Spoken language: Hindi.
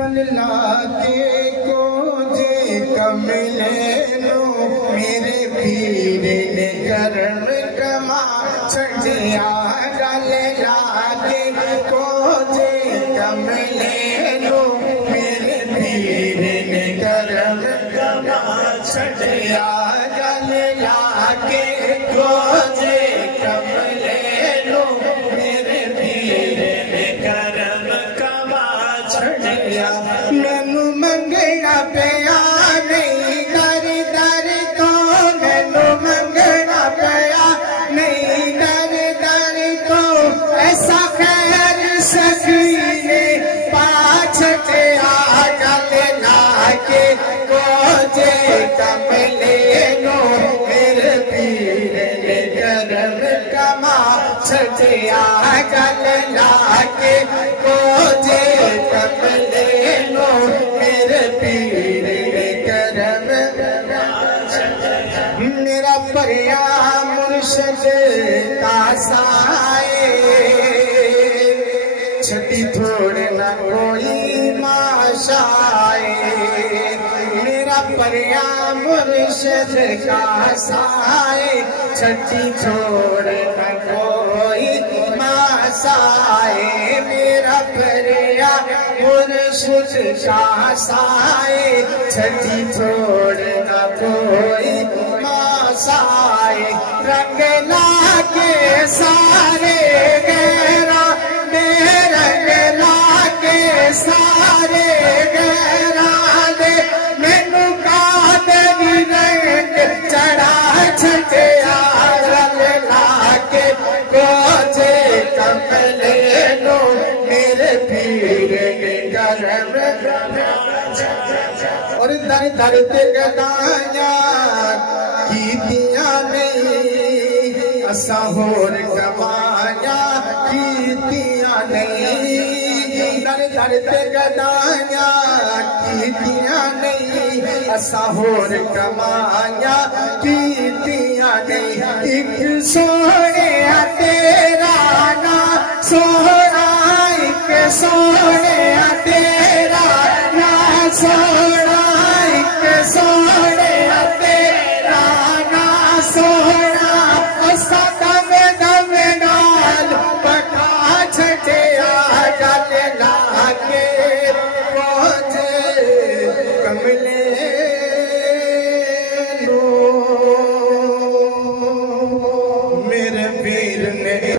गल लाके को जे कमले लो मेरे पीर ने कर्म कमा छड़िया गल लाके को जे कमले लो मेरे पीर ने कर्म कमा छड़िया गल लाके को जे कमले लो मेरे पीर ने कर्म कमा छड़िया मैनू मंगना पिया नहीं दर दर तो मैनू मंगना पिया नहीं दर दर तो ऐसा खैर सखी ने पाछ छड़िया गल लाके को जे कमले लो मेरे पीर ने कर्म कमा छड़िया गल लाके को जे कमले लो मेरे पीर ने कर्म मेरा परिया मुर्शद का साए छठी थोड़े न कोई माशाए मेरा परिया मुर्शद का साए छठी छोड़े न कोई माशाए मेरा परिया मुर्शद का साए छठी छोड़े न कोई माशाए रंग लाके सारे गहरा रंग लाके सारे गहरा दे मैनू कादरी रंग चढ़ा छटिया गल लाके को जे कमले लो मेरे पीर ने कर्म और दर दर ते गदाया कीतियां नहीं असा होर कमाया कीतियां नहीं दर दर ते गदाया कीतियां नहीं असा होर कमाया कीतियां नहीं एक सोने तेरा ना सोना एक सोने तेरा